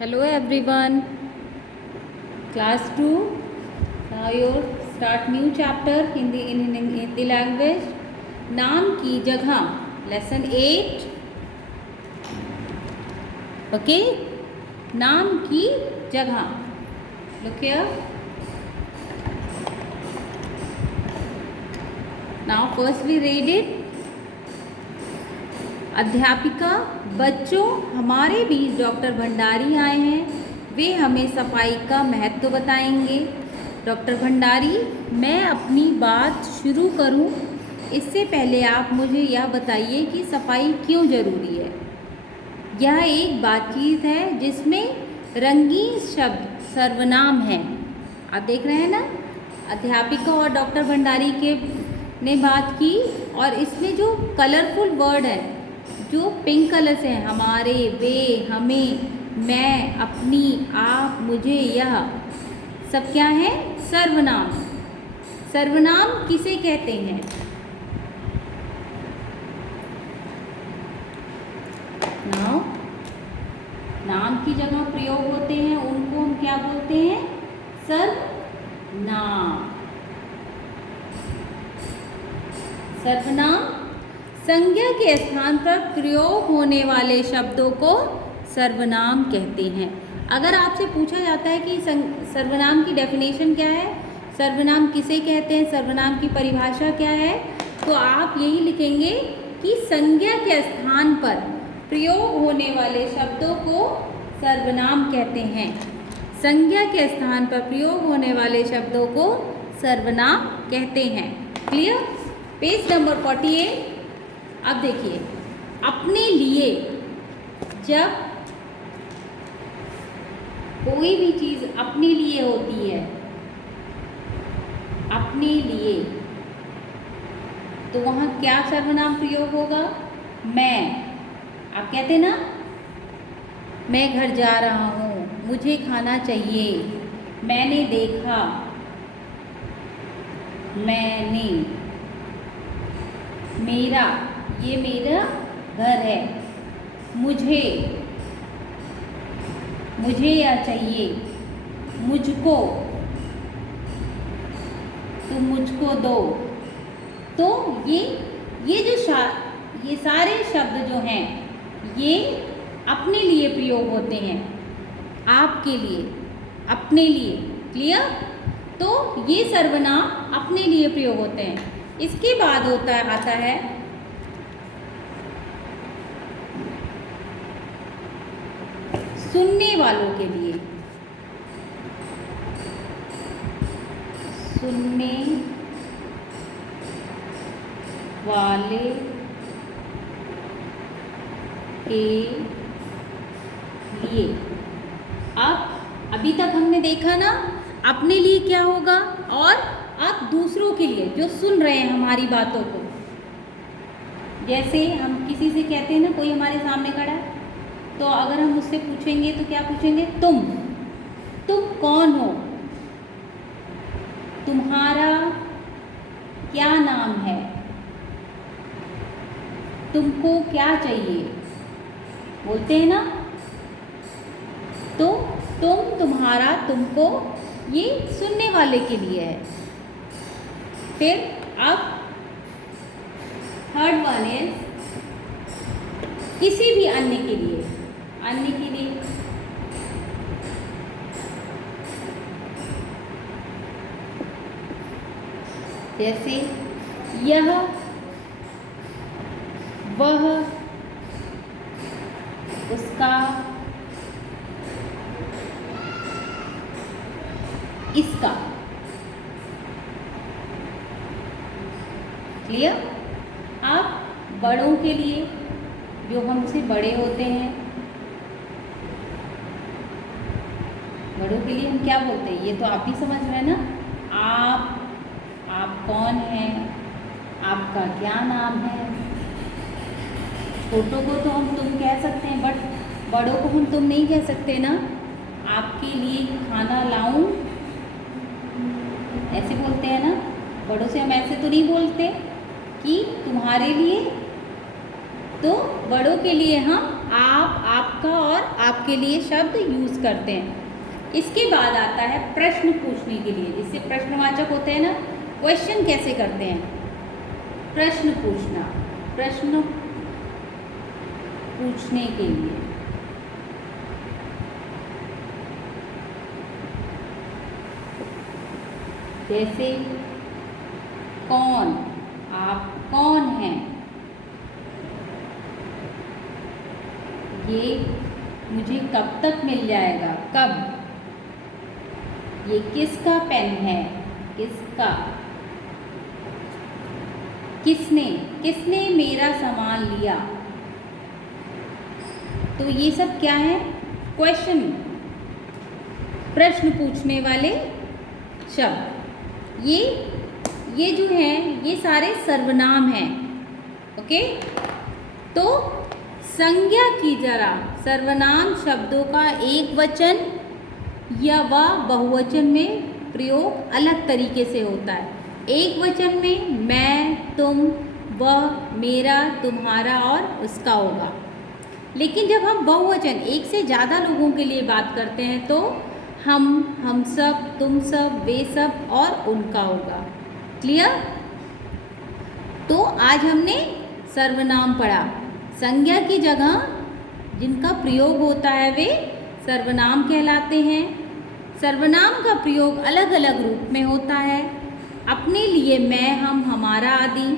Hello everyone, class 2. Now you start new chapter in the language. नाम की जगह, lesson 8. Okay, नाम की जगह. Look here. Now first we read it. अध्यापिका, बच्चों, हमारे बीच डॉक्टर भंडारी आए हैं। वे हमें सफाई का महत्व बताएंगे। डॉक्टर भंडारी, मैं अपनी बात शुरू करूं, इससे पहले आप मुझे यह बताइए कि सफाई क्यों ज़रूरी है। यह एक बातचीत है जिसमें रंगीन शब्द सर्वनाम हैं। आप देख रहे हैं ना, अध्यापिका और डॉक्टर भंडारी ने बात की और इसमें जो कलरफुल वर्ड है, जो पिंक कलर से हैं, हमारे, वे, हमें, मैं, अपनी, आप, मुझे, यह सब क्या है? सर्वनाम। सर्वनाम किसे कहते हैं? नाम की जगह प्रयोग होते हैं उनको हम क्या बोलते हैं? सर्वनाम। सर्वनाम संज्ञा के स्थान पर प्रयोग होने वाले शब्दों को सर्वनाम कहते हैं। अगर आपसे पूछा जाता है कि सर्वनाम की डेफिनेशन क्या है, सर्वनाम किसे कहते हैं, सर्वनाम की परिभाषा क्या है, तो आप यही लिखेंगे कि संज्ञा के स्थान पर प्रयोग होने वाले शब्दों को सर्वनाम कहते हैं। संज्ञा के स्थान पर प्रयोग होने वाले शब्दों को सर्वनाम कहते हैं। क्लियर? Page number 48। अब देखिए, अपने लिए, जब कोई भी चीज़ अपने लिए होती है, अपने लिए, तो वहाँ क्या सर्वनाम प्रयोग होगा? मैं। आप कहते ना, मैं घर जा रहा हूँ, मुझे खाना चाहिए, मैंने देखा, मैंने, मेरा, ये मेरा घर है, मुझे, मुझे यह चाहिए, मुझको, तुम मुझको दो। तो ये सारे शब्द जो हैं, ये अपने लिए प्रयोग होते हैं, आपके लिए, अपने लिए। क्लियर? तो ये सर्वनाम अपने लिए प्रयोग होते हैं। इसके बाद आता है सुनने वालों के लिए। सुनने वाले के लिए। अब अभी तक हमने देखा ना, अपने लिए क्या होगा, और अब दूसरों के लिए जो सुन रहे हैं हमारी बातों को। जैसे हम किसी से कहते हैं ना, कोई हमारे सामने खड़ा है, तो अगर हम उससे पूछेंगे तो क्या पूछेंगे? तुम कौन हो? तुम्हारा क्या नाम है? तुमको क्या चाहिए? बोलते हैं ना। तो तुम, तुम्हारा, तुमको, ये सुनने वाले के लिए है। फिर अब थर्ड वन इज किसी भी अन्य के लिए। अन्य के लिए जैसे यह, वह, उसका, इसका। क्लियर? आप बड़ों के लिए, जो हमसे बड़े होते हैं, बड़ों के लिए हम क्या बोलते हैं? ये तो आप ही समझ रहे हैं ना। आप कौन हैं? आपका क्या नाम है? छोटों को तो हम तुम कह सकते हैं, बट बड़ों को हम तुम नहीं कह सकते ना। आपके लिए खाना लाऊं, ऐसे बोलते हैं ना। बड़ों से हम ऐसे तो नहीं बोलते कि तुम्हारे लिए। तो बड़ों के लिए हम आप, आपका और आपके लिए शब्द यूज़ करते हैं। इसके बाद आता है प्रश्न पूछने के लिए, जिससे प्रश्नवाचक होते हैं ना, क्वेश्चन कैसे करते हैं। प्रश्न पूछना, प्रश्न पूछने के लिए जैसे कौन, आप कौन हैं, ये मुझे कब तक मिल जाएगा, कब, ये किसका पेन है, किसका, किसने, किसने मेरा सामान लिया। तो ये सब क्या है, क्वेश्चन, प्रश्न पूछने वाले शब्द। ये जो है ये सारे सर्वनाम हैं। ओके, तो संज्ञा की जरा सर्वनाम शब्दों का एक वचन या व बहुवचन में प्रयोग अलग तरीके से होता है। एक वचन में मैं, तुम, वह, मेरा, तुम्हारा और उसका होगा। लेकिन जब हम बहुवचन एक से ज़्यादा लोगों के लिए बात करते हैं तो हम सब, तुम सब, वे सब और उनका होगा। क्लियर? तो आज हमने सर्वनाम पढ़ा। संज्ञा की जगह जिनका प्रयोग होता है वे सर्वनाम कहलाते हैं। सर्वनाम का प्रयोग अलग अलग रूप में होता है। अपने लिए मैं, हम, हमारा आदि,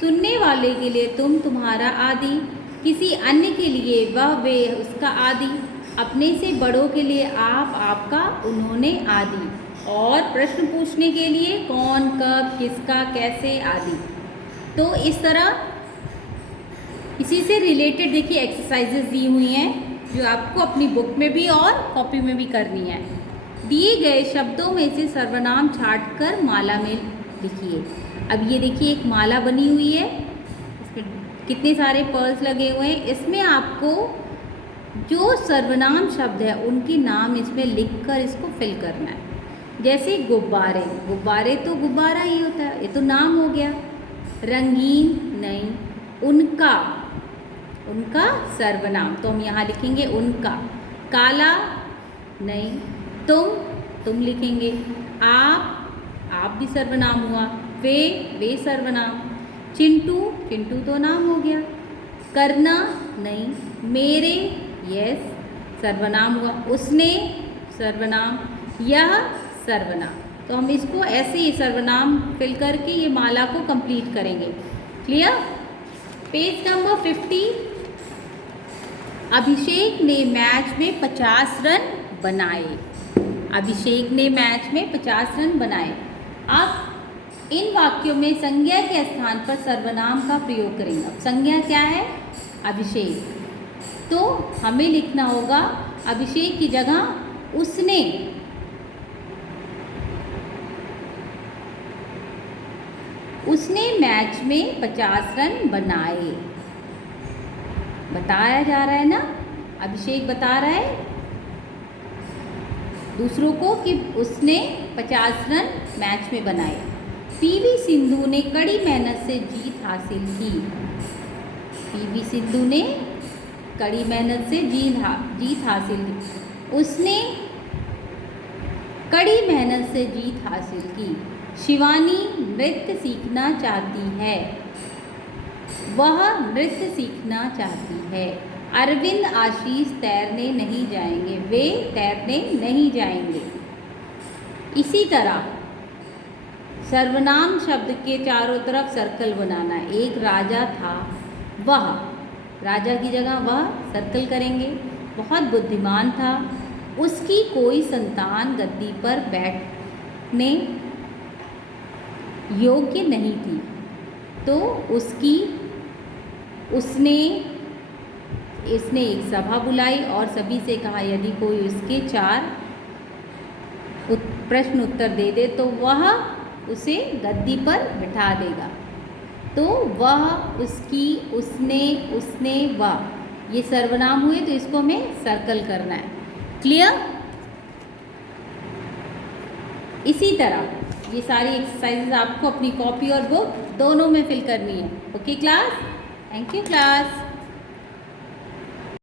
सुनने वाले के लिए तुम, तुम्हारा आदि, किसी अन्य के लिए वह, वे, उसका आदि, अपने से बड़ों के लिए आप, आपका, उन्होंने आदि, और प्रश्न पूछने के लिए कौन, कब, किसका, कैसे आदि। तो इस तरह इसी से रिलेटेड देखिए एक्सरसाइजेज दी हुई हैं जो आपको अपनी बुक में भी और कॉपी में भी करनी है। दिए गए शब्दों में से सर्वनाम छांटकर माला में लिखिए। अब ये देखिए एक माला बनी हुई है, इसमें कितने सारे पर्ल्स लगे हुए हैं। इसमें आपको जो सर्वनाम शब्द है उनके नाम इसमें लिखकर इसको फिल करना है। जैसे गुब्बारे, गुब्बारे तो गुब्बारा ही होता है, ये तो नाम हो गया। रंगीन नहीं, उनका, उनका सर्वनाम, तो हम यहाँ लिखेंगे उनका। काला नहीं, तुम लिखेंगे। आप भी सर्वनाम हुआ। वे सर्वनाम। चिंटू, चिंटू तो नाम हो गया। करना नहीं, मेरे, यस सर्वनाम हुआ। उसने सर्वनाम, यह सर्वनाम। तो हम इसको ऐसे ही सर्वनाम फिल करके ये माला को कंप्लीट करेंगे। क्लियर? Page number 50। अभिषेक ने मैच में 50 रन बनाए। अभिषेक ने मैच में 50 रन बनाए। अब इन वाक्यों में संज्ञा के स्थान पर सर्वनाम का प्रयोग करेंगे। अब संज्ञा क्या है? अभिषेक। तो हमें लिखना होगा अभिषेक की जगह उसने। उसने मैच में 50 रन बनाए। बताया जा रहा है ना, अभिषेक बता रहा है दूसरों को कि उसने 50 रन मैच में बनाए। पीवी सिंधु ने कड़ी मेहनत से जीत हासिल की। पीवी सिंधु ने कड़ी मेहनत से जीत हासिल की। उसने कड़ी मेहनत से जीत हासिल की। शिवानी नृत्य सीखना चाहती है। वह नृत्य सीखना चाहती है। अरविंद आशीष तैरने नहीं जाएंगे। वे तैरने नहीं जाएंगे। इसी तरह सर्वनाम शब्द के चारों तरफ सर्कल बनाना है। एक राजा था, वह, राजा की जगह वह सर्कल करेंगे। बहुत बुद्धिमान था। उसकी कोई संतान गद्दी पर बैठने योग्य नहीं थी, तो इसने एक सभा बुलाई और सभी से कहा यदि कोई उसके 4 प्रश्न उत्तर दे दे तो वह उसे गद्दी पर बिठा देगा। तो वह, उसकी, उसने, वह, ये सर्वनाम हुए, तो इसको हमें सर्कल करना है। क्लियर? इसी तरह ये सारी एक्सरसाइजेज आपको अपनी कॉपी और बुक दोनों में फिल करनी है। Okay class? Thank you class.